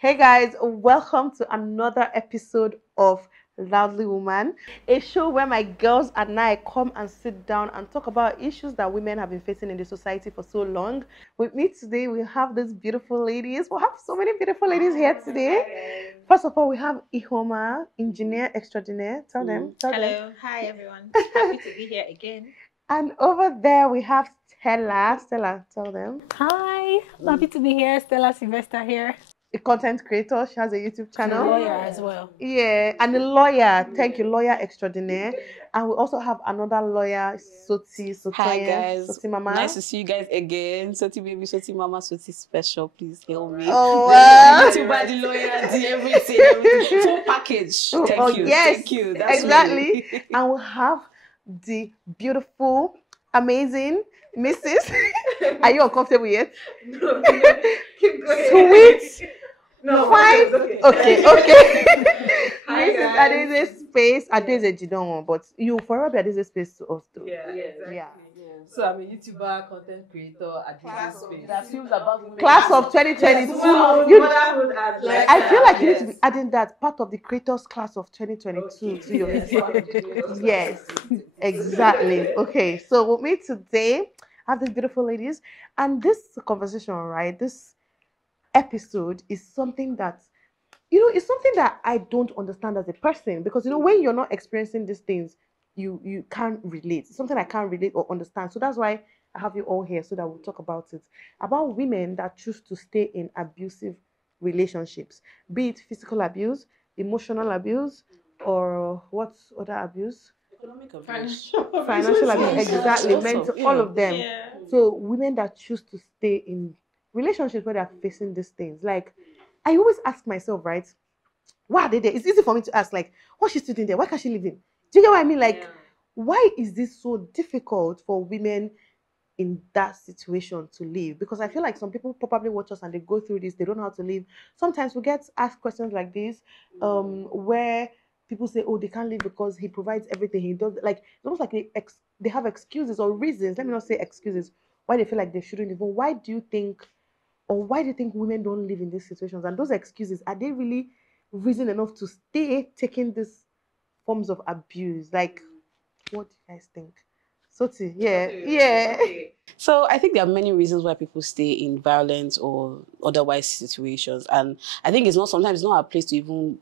Hey guys, welcome to another episode of Loudly Woman, a show where my girls and I come and sit down and talk about issues that women have been facing in the society for so long. With me today, we have these beautiful ladies. We have so many beautiful ladies here today. First of all, we have Ihuoma, engineer extraordinaire. Tell them. Hello. Hi, everyone. Happy to be here again. And over there, we have Stella. Stella, tell them. Hi, happy to be here. Stella Sylvester here. A content creator. She has a YouTube channel. A lawyer as well. Yeah, and a lawyer. Thank you, lawyer extraordinaire. And we also have another lawyer, Sotonye. Hi guys. Soti Mama. Nice to see you guys again. Soti baby, Soti Mama, Soti special. Please help me. Oh, the YouTuber, the lawyer, the everything. Full package. Thank you. Yes, Thank you. That's exactly. Me. And we have the beautiful, amazing Mrs. Are you uncomfortable yet? No, keep going. Sweet. No, Fine. Okay. Hi, Mrs. guys. Adaeze Jideonwo, but you forever be Adaeze Space to us too. Yeah, exactly. Yeah. So I'm a YouTuber, content creator, at this space. That feels about women. Class of 2022. Motherhood and life. I feel like you need Yes. to be adding that part of the creators class of 2022 to your Yes. Yes, exactly. Okay, so with me today, I have these beautiful ladies, and this conversation, right? This episode is something that it's something that I don't understand as a person, because when you're not experiencing these things, you can't relate. It's something I can't relate or understand. So that's why I have you all here, so that we'll talk about it. About women that choose to stay in abusive relationships, be it physical abuse, emotional abuse, or what other abuse? Economic abuse. Financial abuse, exactly, Also, mental, all of them. Yeah. So women that choose to stay in relationships where they're facing these things, like I always ask myself, right? Why are they there? It's easy for me to ask, like, what's she still doing there? Why can't she live in? Do you get what I mean? Like, why is this so difficult for women in that situation to live? Because I feel like some people probably watch us and they go through this, they don't know how to live. Sometimes we get asked questions like this, where people say, oh, they can't live because he provides everything. He does, like, it's almost like they have excuses or reasons. Let me not say excuses, why they feel like they shouldn't live. But why do you think women don't live in these situations? And those excuses, are they really reason enough to stay taking these forms of abuse? Like, what do you guys think? Soti, yeah. Okay. So I think there are many reasons why people stay in violent or otherwise situations, and I think sometimes it's not a place to even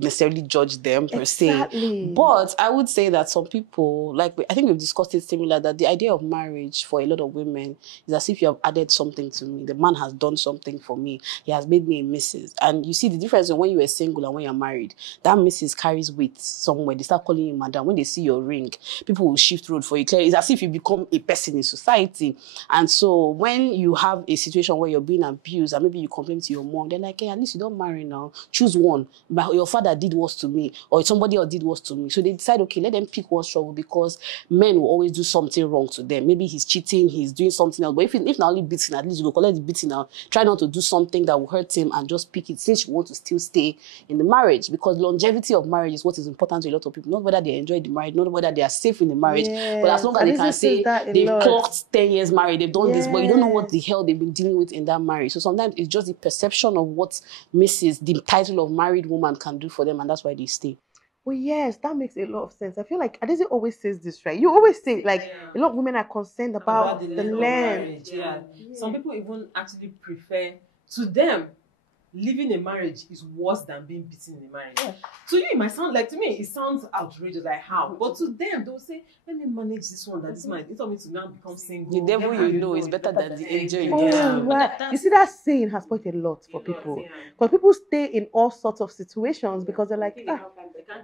necessarily judge them per Exactly. se. But I would say that some people, I think we've discussed it similar, that the idea of marriage for a lot of women is as if you have added something to me. The man has done something for me. He has made me a missus. And you see the difference when you are single and when you're married. That missus carries weight somewhere. They start calling you madam. When they see your ring, people will shift road for you. It's as if you become a person in society. And so when you have a situation where you're being abused and maybe you complain to your mom, they're like, hey, at least you don't marry now. Choose one. But your father did worse to me, or somebody else did worse to me. So they decide, okay, let them pick one struggle, because men will always do something wrong to them. Maybe he's cheating, he's doing something else. But if not only beating, at least you go collect the beating now. Try not to do something that will hurt him and just pick it, since you want to still stay in the marriage. Because longevity of marriage is what is important to a lot of people. Not whether they enjoy the marriage, not whether they are safe in the marriage, but as long as they can say they've clocked 10 years married, they've done this, but you don't know what the hell they've been dealing with in that marriage. So sometimes it's just the perception of what the title of married woman can do for them, and that's why they stay. Well, yes, that makes a lot of sense. I feel like Adaeze always says this, right? You always say, like, a lot of women are concerned about the length of length. marriage. Yeah. Some people even actually prefer, to them, living a marriage is worse than being beaten in a marriage. Yeah. To you, it might sound like, to me, it sounds outrageous, like how? But to them, they'll say, let me manage this one, that this man, it's me to now become single. The devil you know is better than the angel you Oh, know. right. You see, that saying has spoiled a lot for people. Because people stay in all sorts of situations because they're like,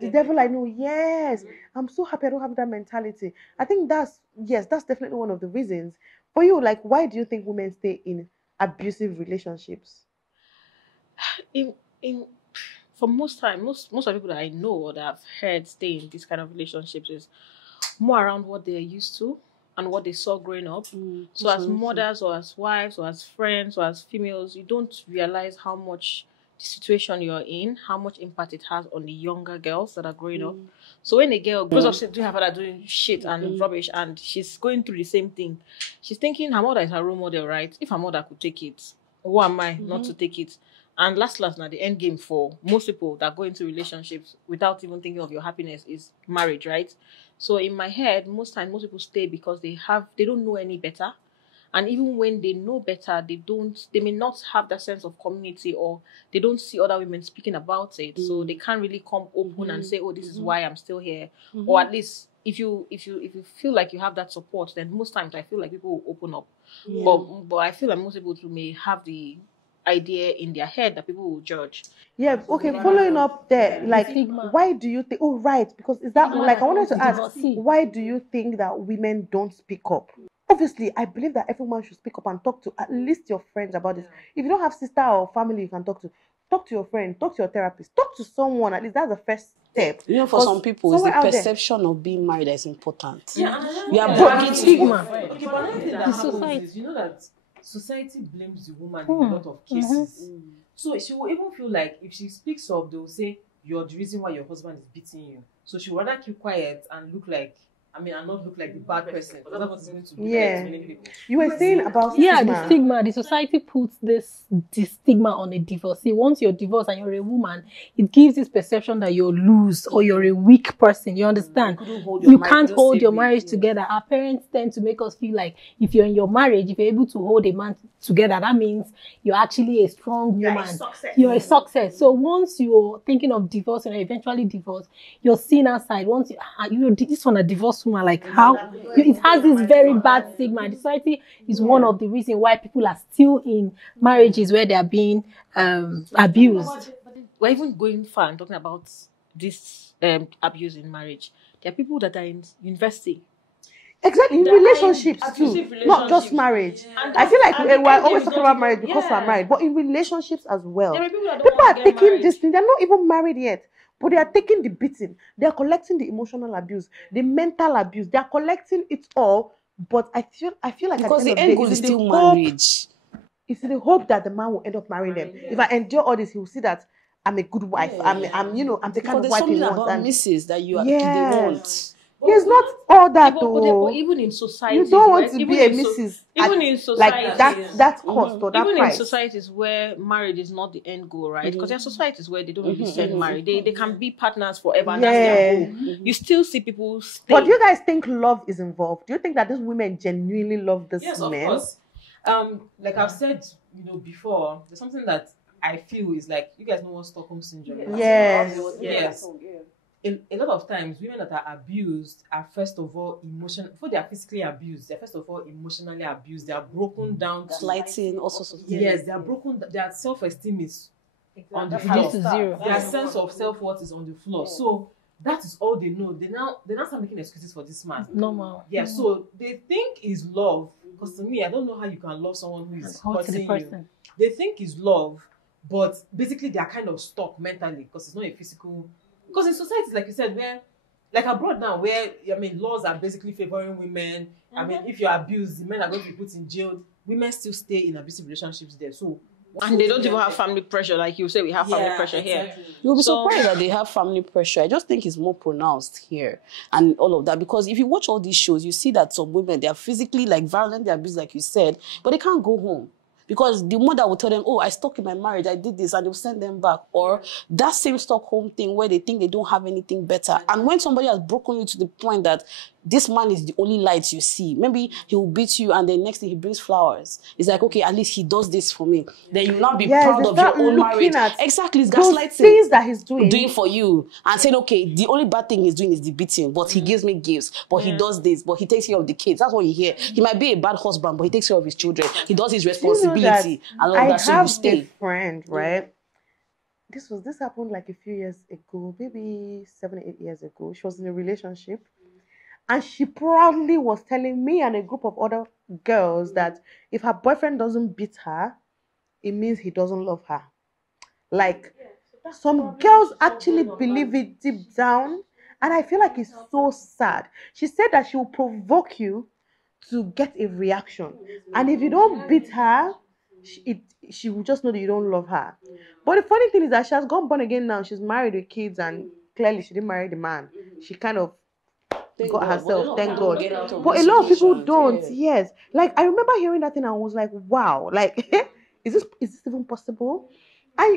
the devil I know, yes. I'm so happy I don't have that mentality. I think that's definitely one of the reasons. For you, like, why do you think women stay in abusive relationships? For most time, most of the people that I know or that I've heard stay in this kind of relationships is more around what they're used to and what they saw growing up. So as mothers or as wives or as friends or as females, you don't realize how much the situation you're in, how much impact it has on the younger girls that are growing up. So when a girl grows up seeing her father doing shit and rubbish, and she's going through the same thing, she's thinking her mother is her role model, right? If her mother could take it, who am I not to take it? And last now, the end game for most people that go into relationships without even thinking of your happiness is marriage, right? So in my head, most times most people stay because they don't know any better. And even when they know better, they may not have that sense of community, or they don't see other women speaking about it. So they can't really come open and say, oh, this is why I'm still here. Or at least if you feel like you have that support, then most times I feel like people will open up. Yeah. But I feel like most people too may have the idea in their head that people will judge. Yeah, okay, following up there, like, stigma. why do you think, oh, right, because is that, like, I wanted to ask, Divorcee. why do you think that women don't speak up? Obviously, I believe that everyone should speak up and talk to at least your friends about this. If you don't have sister or family you can talk to your friend, talk to your therapist, talk to someone. At least that's the first step. You know, for 'Cause some people, it's the somewhere out there- perception of being married that is important. Yeah, and another We are thing broken that- stigma. Okay, but another thing that The happens society. is, you know, that society blames the woman in a lot of cases. So she will even feel like if she speaks up, they will say, you're the reason why your husband is beating you. So she would rather keep quiet and not look like the bad person. Because that's what is going to be Yeah. to many people. You were saying about Yeah, stigma. the stigma. The society puts this stigma on a divorcee. Once you're divorced and you're a woman, it gives this perception that you're loose or you're a weak person. You understand? You can't hold your marriage together. Our parents tend to make us feel like if you're in your marriage, if you're able to hold a man together, that means you're actually a strong woman. You're a success. So once you're thinking of divorce and eventually divorce, you're seen outside. Once this one a divorced woman, like how it has this very bad stigma. The society is one of the reasons why people are still in marriages where they are being abused. We're even going far and talking about this abuse in marriage. There are people that are in university. Exactly, in There are relationships too, abusive not just relationships. marriage. And I feel like and the we're end always game is talking not about marriage even- because we're married, but in relationships as well. There are people that don't People want are to get taking married. this thing, they're not even married yet, but they are taking the beating, they are collecting the emotional abuse, the mental abuse, they are collecting it all. But I feel like Because at the the end end goal of is the day, still it's in the hope- marriage. it's in the hope that the man will end up marrying them. If I endure all this, he will see that I'm a good wife. I'm the kind Because of there's wife something he wants. about And misses that you are Yes. they want. it's not all that But though. even in society, You don't want to be a Mrs. Even at, in society, like that cost or that even price. in societies where marriage is not the end goal, right? Because there are societies where they don't really set marriage. They can be partners forever. And that's their goal. You still see people stay. But do you guys think love is involved? Do you think that these women genuinely love this Yes, man? of course. Like I've said, before, there's something that I feel is like, you guys know what Stockholm syndrome is. Yes. Yes. A lot of times, women that are abused are first of all before they are physically abused, they're first of all emotionally abused. They are broken down to Slighting, all sorts of things. yes, they are broken. Their self-esteem is on the Reduced floor. to zero. Their sense of self-worth is on the floor. So that is all they know. They now start making excuses for this man. Normal. Yeah, so they think is love. Because to me, I don't know how you can love someone who is Hurt to the hurting you. person. They think is love, but basically they are kind of stuck mentally because it's not a physical. Because in societies, like you said, where, like abroad now, where laws are basically favoring women. If you're abused, the men are going to be put in jail. Women still stay in abusive relationships there. So and they don't even have family pressure, like you say. We have family pressure here. You'll be So- surprised that they have family pressure. I just think it's more pronounced here and all of that. Because if you watch all these shows, you see that some women, they are physically violently abused, like you said, but they can't go home. Because the mother will tell them, oh, I stuck in my marriage, I did this, and they'll send them back. Or that same Stockholm thing where they think they don't have anything better. And when somebody has broken you to the point that this man is the only light you see, maybe he will beat you and then next thing he brings flowers. It's like, okay, at least he does this for me. Then you will not be proud they of start your own looking marriage. at Exactly, it's those gaslighting. things that he's doing. For you and saying, okay, the only bad thing he's doing is the beating, but he gives me gifts, but he does this, but he takes care of the kids. That's what you hear. He might be a bad husband, but he takes care of his children. He does his Do you know that responsibility and all I that. So you have a stay. friend, right? This happened like a few years ago, maybe 7 or 8 years ago. She was in a relationship, and she proudly was telling me and a group of other girls that if her boyfriend doesn't beat her, it means he doesn't love her. Like, some girls actually believe it deep down, and I feel like it's so sad. She said that she will provoke you to get a reaction, and if you don't beat her, she will just know that you don't love her. But the funny thing is that she has gone born again now. She's married with kids, and clearly she didn't marry the man. She kind of got herself, thank God. But a lot of people don't. Yes, like I remember hearing that thing and I was like, wow, like is this even possible?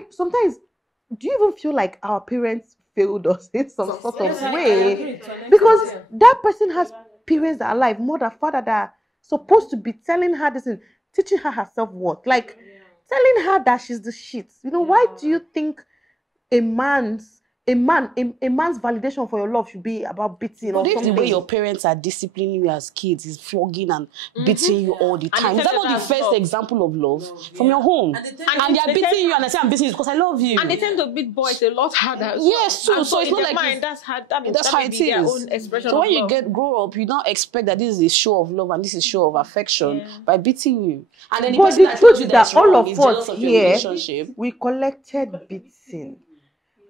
sometimes, do you even feel like our parents failed us in some sort of I way? agree to an extent, Because yeah. that person has parents that are alive, mother, father, that are supposed to be telling her this and teaching her self-worth. Like, telling her that she's the shit. You know, why do you think a man's validation for your love should be about beating or But if something? the way your parents are disciplining you as kids is flogging and beating you all the time, they is that tell not the you first stop. example of love from your home? And they And they are they beating tell- you, and I say I'm beating you because I love you. And they tend to beat boys a lot harder. Yes, too. And So it's in not their like mind, that's hard. That means that's that how may it be their is. own expression So of when you love. grow up, you don't expect that this is a show of love and this is a show of affection by beating you. And then the But person the that truth tells you is that that's all wrong of is jealous us of your here, relationship. we collected beating.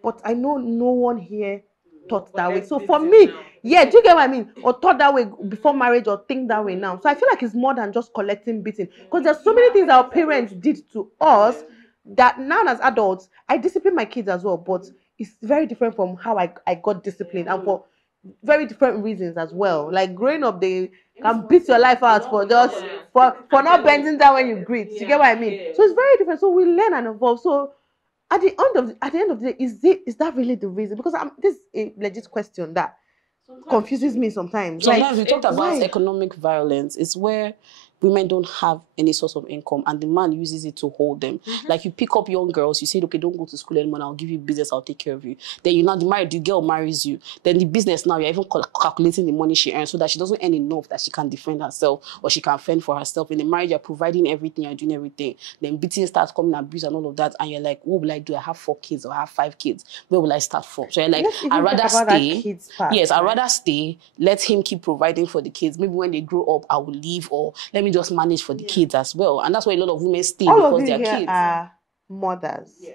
But I know no one here thought that way. So for me, yeah, do you get what I mean? Or thought that way before marriage or think that way now. So I feel like it's more than just collecting beating. Because there's so many things our parents did to us that now as adults, I discipline my kids as well. But it's very different from how I got disciplined and for very different reasons as well. Like growing up, they can beat your life out for just for not bending down when you greet. You get what I mean? So it's very different. So we learn and evolve. So at the end of the day, is that really the reason? Because this is a legit question that confuses me sometimes. Sometimes like, we talked about why? economic violence. It's where women don't have any source of income and the man uses it to hold them. Like you pick up young girls, you say, okay, don't go to school anymore, I'll give you business, I'll take care of you. Then you now married, the girl marries you. Then the business now, you're even calculating the money she earns so that she doesn't earn enough that she can defend herself or she can fend for herself. In the marriage, you're providing everything, you're doing everything. Then beating starts coming, abuse and all of that. And you're like, what will I do? I have 4 kids or I have 5 kids. Where will I start from? So you're like, Let's even I'd talk rather about that stay. kids part, Yes, I'd right? rather stay. Let him keep providing for the kids. Maybe when they grow up, I will leave, or let me just manage for the kids as well. And that's why a lot of women stay All of because you they're here kids. are mothers.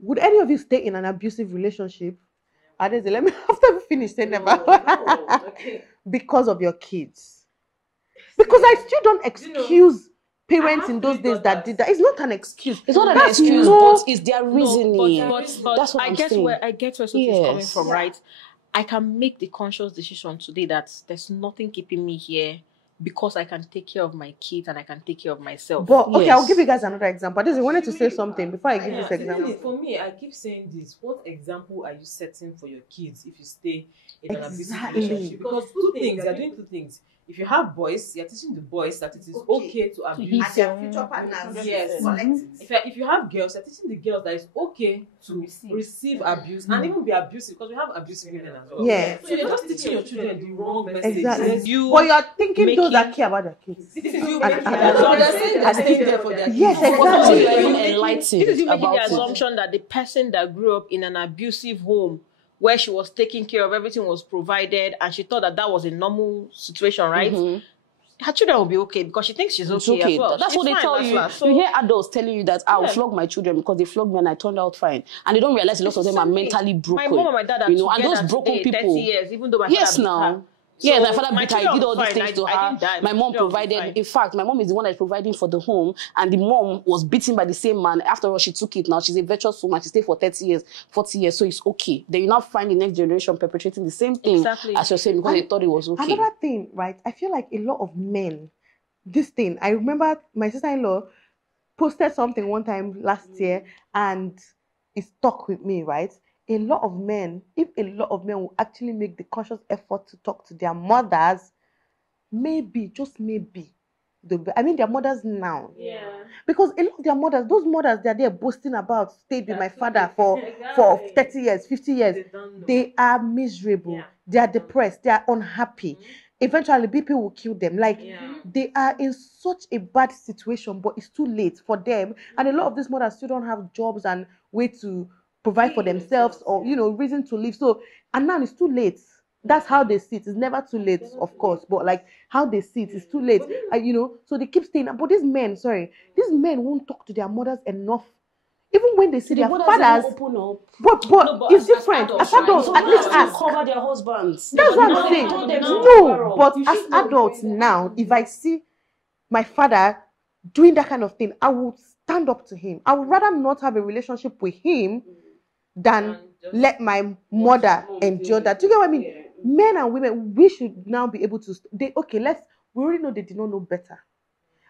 Would any of you stay in an abusive relationship? Adaeze, let me after we finish saying about because of your kids. Because I still don't excuse parents in those days that did that. It's not an excuse. It's not an That's excuse, no- but it's their reasoning. But That's what I I'm guess saying. where Sophie is coming Yes. from, right? I can make the conscious decision today that there's nothing keeping me here because I can take care of my kids and I can take care of myself. But okay, Yes. I'll give you guys another example. Adaeze, wanted to say something before I give this example. For me, I keep saying this. What example are you setting for your kids if you stay in an abusive Exactly. relationship? Because two things, you're doing two things. If you have boys, you're teaching the boys that it is okay to abuse. hit their future partners. Yes. If you have girls, you're teaching the girls that it's okay to receive abuse and even be abusive, because we have abusive women as well. Yeah. So you're just teaching your children the wrong message. Exactly. But you're thinking those that care about their kids. This is you And- making and- so they're saying they're staying there for their kids. Yes, So exactly. you're even enlightened This is you making about the it. assumption that the person that grew up in an abusive home where she was taken care of, everything was provided, and she thought that that was a normal situation, right? Her children will be okay because she thinks she's It's okay, okay. as well. That's She's what they fine, tell that's you. fine. So, You hear adults telling you that I'll Yeah. flog my children because they flogged me and I turned out fine. And they don't realize a lot of them are mentally broken. my mom and my dad are you know, and together those broken today, people. 30 years, even though my Yes, father beat now. her. Yeah, So my father my beat her. He children did all were these fine. things to I her. didn't die. My My mom children were provided. fine. In fact, my mom is the one that is providing for the home, and the mom was beaten by the same man. After all, she took it. Now she's a virtuous woman. She stayed for 30 years, 40 years, so it's okay. Then you now find the next generation perpetrating the same thing Exactly. as you're saying because they thought it was okay. Another thing, right? I feel like a lot of men, this thing, I remember my sister-in-law posted something one time last year and it stuck with me, right? If a lot of men will actually make the conscious effort to talk to their mothers, maybe, just maybe, their mothers now. Yeah. Because a lot of their mothers, those mothers they're there boasting about, stayed with my father for 30 years, 50 years. They are miserable. Yeah. They are depressed. They are unhappy. Eventually, BP will kill them. Like, they are in such a bad situation, but it's too late for them. And a lot of these mothers still don't have jobs and way to provide for themselves or, reason to live. So, and now it's too late. That's how they see it. It's never too late, of course, but like how they see it is too late. So they keep staying. But these men won't talk to their mothers enough. Even when they see their fathers, open up. but it's different. As adults, at least ask. Cover their husbands. That's what I'm saying. No, but as adults now, if I see my father doing that kind of thing, I will stand up to him. I would rather not have a relationship with him than let my mother endure that. Do you get what I mean? Men and women, we should now be able to. We already know they did not know better.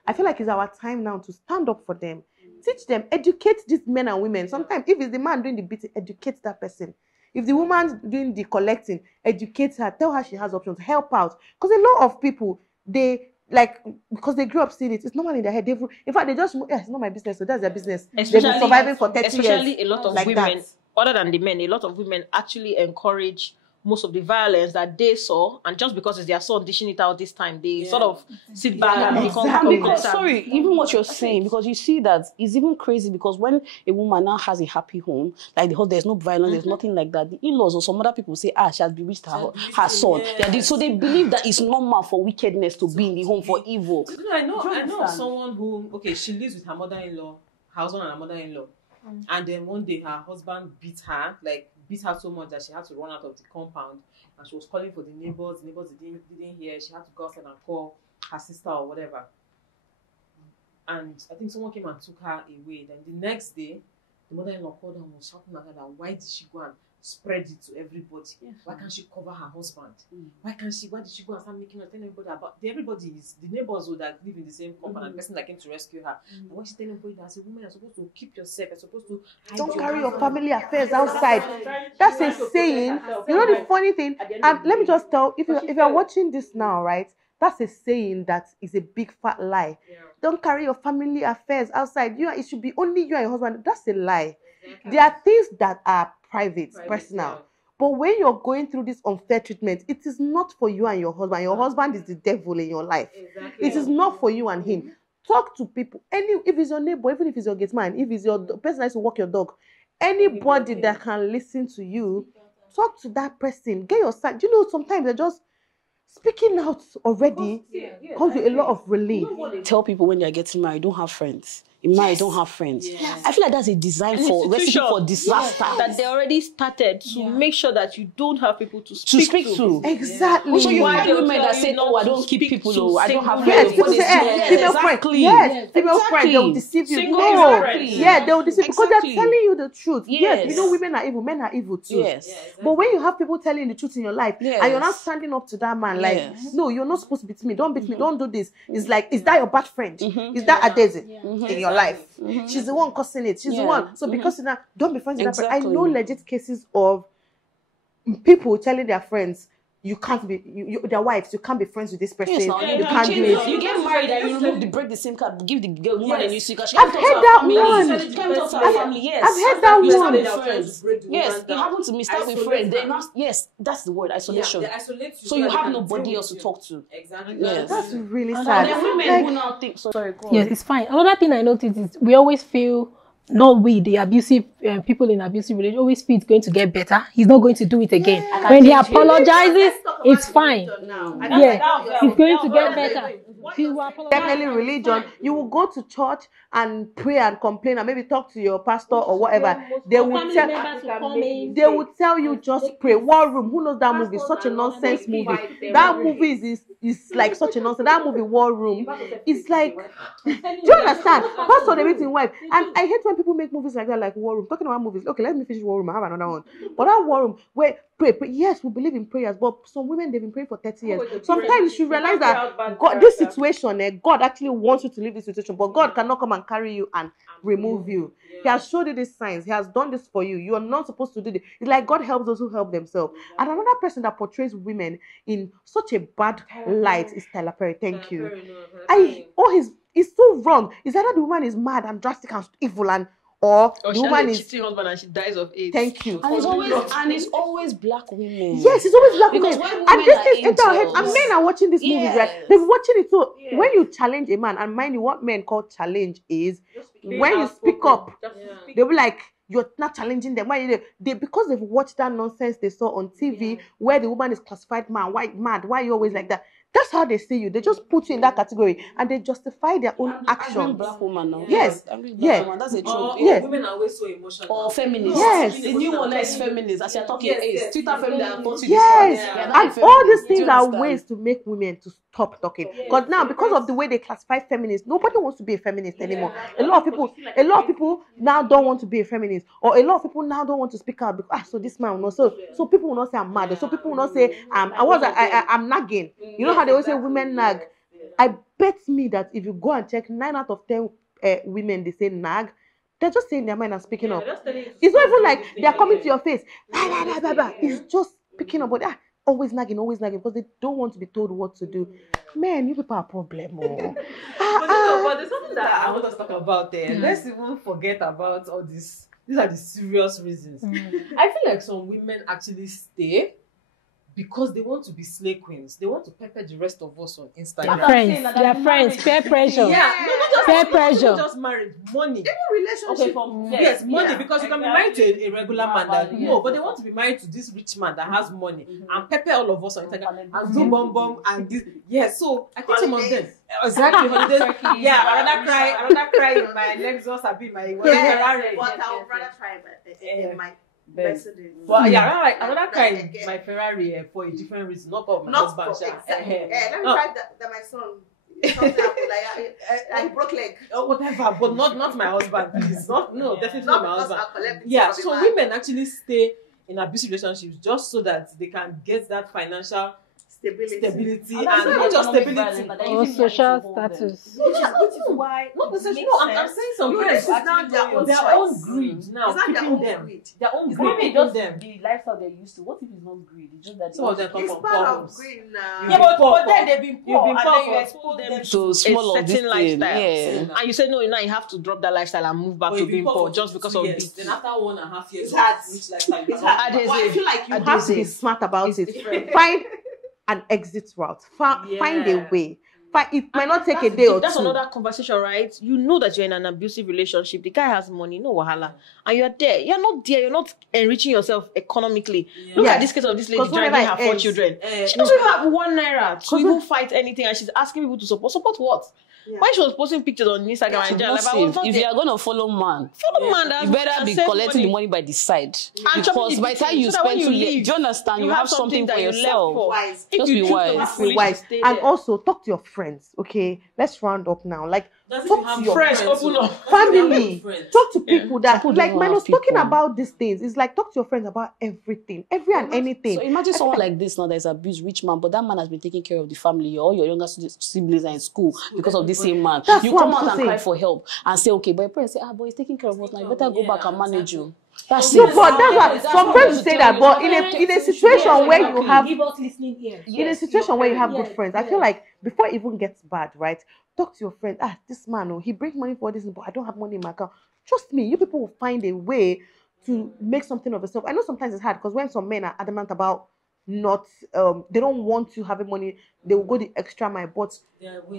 I feel like it's our time now to stand up for them. Teach them, educate these men and women. Sometimes, if it's the man doing the beating, educate that person. If the woman doing the collecting, educate her, tell her she has options, help out. Because a lot of people, they like, because they grew up seeing it, it's normal in their head. In fact, they just, it's not my business, so that's their business. They've been surviving for 30 years. Especially a lot of like women, that. other than the men, a lot of women actually encourage most of the violence that they saw, and just because it's their son dishing it out this time, they sort of sit back and become Because, sorry, even what you're saying, because you see that it's even crazy, because when a woman now has a happy home, like the whole, there's no violence, there's nothing like that, the in-laws or some other people say, she has bewitched her son. Yes. So they believe that it's normal for wickedness to be in the home, for evil. I know someone who, okay, she lives with her mother-in-law, her husband and her mother-in-law, and then one day her husband beat her so much that she had to run out of the compound, and she was calling for the neighbors. The neighbors didn't hear. She had to go outside and call her sister or whatever. And I think someone came and took her away. Then the next day, the mother-in-law called her and was shouting at her that why did she go and spread it to everybody? Why can't she cover her husband? Why did she go and start making her tell everybody about the neighbors who that live in the same compound, and the person that came to rescue her? And why she telling everybody that as a woman, you're supposed to keep yourself, you're supposed to don't carry your family affairs outside. That's a saying. You know the funny thing, and let me just tell, if you're watching this now, right, that's a saying that is a big fat lie. Don't carry your family affairs outside. It should be only you and your husband. That's a lie. There are things that are private, personal. But when you're going through this unfair treatment, it is not for you and your husband. Your husband is the devil in your life. It is not for you and him. Talk to people. If it's your neighbor, even if it's your gate man, if it's your person that likes to walk your dog, anybody that can listen to you, talk to that person. Get your side. You know, sometimes they're just speaking out already comes with a lot of relief. Tell people when they're getting married, don't have friends. In marriage, don't have friends. I feel like that's a design for recipe for disaster. That they already started to make sure that you don't have people to speak to. Exactly. So you find women that say, "Oh, I don't keep people. I don't have Yes, friends." people say, female friend. Yes, female friend. They will deceive you. Yeah, they will deceive because they're telling you the truth. Yes, you know, women are evil, men are evil too. Yes. But when you have people telling the truth in your life, and you're not standing up to that man, like, no, you're not supposed to beat me. Don't beat me. Don't do this. It's like, is that your bad friend? Is that Adaeze in your life? She's the one causing it. She's the one. So because of that, don't be friends with that person. I know legit cases of people telling their friends, you can't be, their wives, you can't be friends with this person. You can't do it. You get married and you break the SIM card, give the girl woman a new SIM card. I've heard that one. She can't talk to her family. Yes. I've heard that one. Yes, it happened to me. Start with friends. Yes, that's the word, isolation. They isolate you so you have nobody else to talk to. Exactly. Yes. That's really And sad. there are women who now think, sorry, go on. Yes, it's fine. Another thing I noticed is we always feel, not we, the abusive people in abusive relations, always feel it's going to get better. He's not going to do it again. When he apologizes, it's fine. Yeah, he's going to get better. He will apologize. Definitely religion. You will go to church and pray and complain and maybe talk to your pastor or whatever. They will tell you just pray. War Room. Who knows that movie? Such a nonsense movie. That movie is like such a nonsense. That movie War Room is like. Do you understand? Pastor the meeting wife. And I hate when people make movies like that, like War Room. Talking about movies. Okay, let me finish War Room. I have another one. But that War Room where pray. Yes, we believe in prayers, but some women they've been praying for 30 years. Sometimes you should realize that God, this situation, God actually wants you to leave this situation, but God cannot come and carry you and remove you. He has showed you these signs. He has done this for you. You are not supposed to do this. It's like God helps those who help themselves. And another person that portrays women in such a bad light is Stella Perry. Thank you. It's so wrong. It's either the woman is mad and drastic and evil or the woman is cheating husband and she dies of AIDS. Thank you. And it's always black women. Yes, it's always black women. When And this is women are enter our head. And men are watching these movies, right? They're watching it. So when you challenge a man, and mind you, what men call challenge is when you speak up, they'll be like, you're not challenging them. Why they because they've watched that nonsense they saw on TV where the woman is classified mad. Why are you always like that? That's how they see you. They just put you in that category and they justify their own actions. Black woman now. Yes. Woman. That's a trope. Yes. Women are always so emotional. Or feminists. Yes. The new one is feminist. As you're talking, Twitter feminist. Yes. And all these things are ways to make women to stop talking. Because now, because of the way they classify feminists, nobody wants to be a feminist anymore. A lot of people now don't want to be a feminist, or a lot of people now don't want to speak out because so this man will not. So people will not say I'm mad. So people will not say I'm nagging. You know how they always say women nag. I bet me that if you go and check 9 out of 10 women, they say nag. They're just saying their mind and speaking up. they're just telling you to It's not stop even doing like this they're thing, coming yeah. to your face. Blah, blah, blah, blah. It's just picking up, but always nagging because they don't want to be told what to do. Man, you people are a problem. Oh. But there's something that I want us to talk about there. Let's even forget about all this. These are the serious reasons. I feel like some women actually stay because they want to be slay queens. They want to pepper the rest of us on Instagram. Their friends, peer pressure. Yeah, no, not just Peer pressure. not just marriage, money. Even relationship. Yes, money, Yeah. because you can be married to a regular man that but they want to be married to this rich man that has money and pepper all of us on Instagram and do bomb and this. Yes, so I think some of them exactly holidays. Yeah, I rather cry in my Lexus or be my Ferrari. But I would rather try my Mercedes. But yeah, I rather cry in my Ferrari for a different reason, not for my husband. Exactly. Let me try that my son. Something happened, like I broke leg. Whatever, but not my husband, please. Definitely not my husband. Yeah, So women actually stay in abusive relationships just so that they can get that financial stability and not just stability Or social status. Which is why. not necessarily. No, I'm saying some parents This is now their own greed now It's not their keeping own them. greed. Their own It's greed maybe keeping just them. the lifestyle they're used to. What if it's not greed? It's just that Some of them come It's from part of problems. greed now. Yeah, But then they've been You've poor, been and poor then you for- expose them So to small a of this certain thing, lifestyle. yeah. And you say, no, now you have to drop that lifestyle and move back But to you've been being poor poor for just because 2 of years. this. Then after 1.5 years It's of hard. rich lifestyle, It's hard. Adaeze. But I feel like you You have to be Adaeze. smart about It's it. different. Find an exit route. Find a way. It might not take a day or That's two. another conversation, right? You know that you're in an abusive relationship. The guy has money, no wahala. And you're there. You're not there. You're not enriching yourself economically. Look Yes. at this case of this lady 'Cause dragging whenever her it 4 ends, children. Eh, She doesn't have 1 naira to 'Cause even fight anything, and she's asking people to support. Support what? Yeah. When she was posting pictures on Instagram and Not like, I was safe. not If there. you are gonna follow man, Follow man that you better be save collecting the money by the side. And chopping Because the by the time details you so that when spend you 2 years, leave, do you understand? You have something for that you left yourself. for. Wise. If Just you be choose to wise. be Be foolish, wise. stay And there. also talk to your friends. Okay, let's round up now. Like Does it talk have to your friends, friends? open up. family. Talk to people that People don't like have minus talking people. about these things. It's like talk to your friends about everything, and anything. So imagine someone like this now that is abused, rich man, but that man has been taking care of the family. All your younger siblings are in school because of this same man. That's You what come I'm out and saying. cry for help and say, okay, but your parents say, but he's taking care of us now. You better go back and manage you. That's No, it. but that's why some friends say that. But in a situation where you have Give us listening ears. in a situation where you have good Yes, friends, I feel like before it even gets bad, right? Talk to your friend. This man, he brings money for this, but I don't have money in my account. Trust me, you people will find a way to make something of yourself. I know sometimes it's hard because when some men are adamant about not, they don't want to have money, they will go the extra mile. But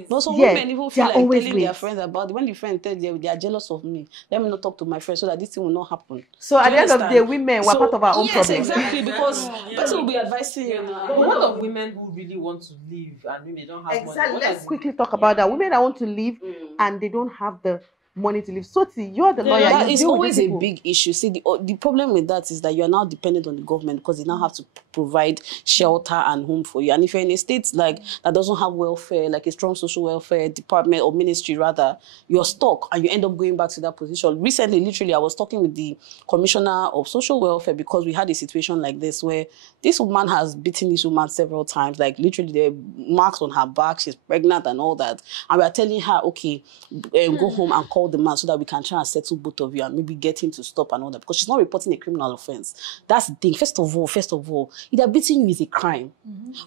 No, some Yeah, women even they feel are like always telling their late. friends about it. When the friend tells them they are jealous of me, let me not talk to my friends so that this thing will not happen. so at Do the you end of the day, understand? women were So, part of our own yes, problem. exactly, because Yeah. person will be advising you. But a lot of women who really want to leave and maybe they don't have Exactly. money. Let's Quickly talk about that. Women that want to leave and they don't have the money to leave. Soti, you're the lawyer. That you is deal with always these a people. big issue. See, the problem with that is that you are now dependent on the government because they now have to provide shelter and home for you. And if you're in a state like that doesn't have welfare, like a strong social welfare department or ministry rather, you're stuck and you end up going back to that position. Recently, literally, I was talking with the commissioner of social welfare because we had a situation like this where this woman has beaten this woman several times. Like literally, there are marks on her back. She's pregnant and all that. And we are telling her, okay, go home and call the man so that we can try and settle both of you and maybe get him to stop and all that because she's not reporting a criminal offense. That's the thing. First of all, either beating you is a crime.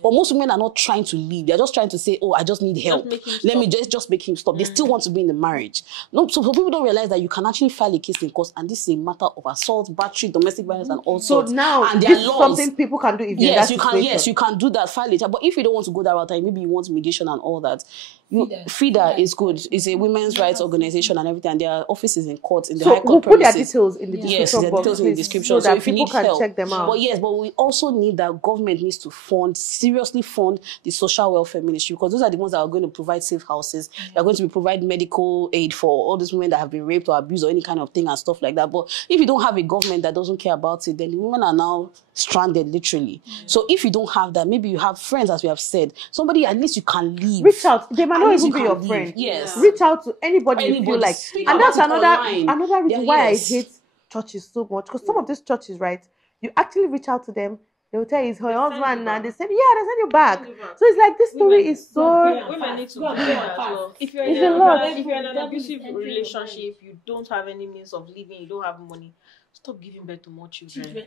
But most women are not trying to leave. They're just trying to say, oh, I just need help. make him Let me just make him stop. They still want to be in the marriage. No, so people don't realize that you can actually file a case in court and this is a matter of assault, battery, domestic violence and all So sorts. now, and there this are is laws. something people can do if you're in Yes, that you can. situation. Yes, you can do that. File it. But if you don't want to go that route, and maybe you want mediation and all that, FIDA is good. It's a women's rights organization and everything. And there are offices in court in the So high we'll court put their premises. details in the Yes, description there are box, details in the please, description. so that if you people need can help, check them out. But we also need that government needs to seriously fund the social welfare ministry because those are the ones that are going to provide safe houses. They're going to provide medical aid for all these women that have been raped or abused or any kind of thing and stuff like that. But if you don't have a government that doesn't care about it, then the women are now stranded literally. So if you don't have that, maybe you have friends, as we have said, somebody at least you can leave. Reach out. They might At not least even you be can your leave. friend. Yes. Reach out to anybody you feel Anybody. like. Speak And that's about it online. another reason Yeah, why yes. I hate churches so much. Because some of these churches, right, you actually reach out to them, they will tell you it's her husband, and they send you back. So it's like this story is so. Women need to do that as well. If you're It's in a lot. an abusive relationship, you don't have any means of living, you don't have money, stop giving birth to more children.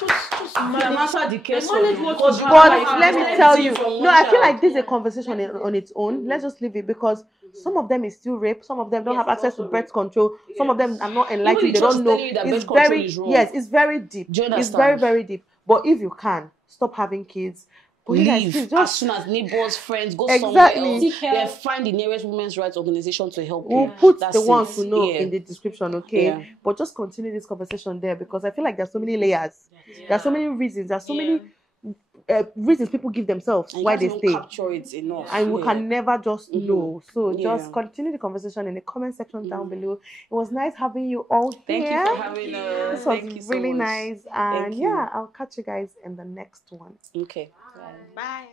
Just Answer the case for manage you. what Because you But have. let me tell you, no, I feel like this is a conversation on its own. Let's just leave it, because some of them is still rape, some of them don't have access to birth control, some of them are not enlightened, they don't know. It's very, yes, it's very deep. Do you It's very, understand? very deep. But if you can, stop having kids. But you guys, Leave please as soon as neighbors, friends, go somewhere Exactly. else. Seek help. Then find the nearest women's rights organization to help we'll you. put That's the ones it. who know Yeah. in the description, okay? Yeah. But just continue this conversation there, because I feel like there's so many layers. There's so many reasons. There's so many reasons people give themselves And you why can't they even stay. capture it enough. And we Yeah. can never just know. So Yeah. just continue the conversation in the comment section down below. It was nice having you all here. Thank you for having us. This was Thank you so really much. nice. And Thank you. yeah, I'll catch you guys in the next one. Okay. Bye.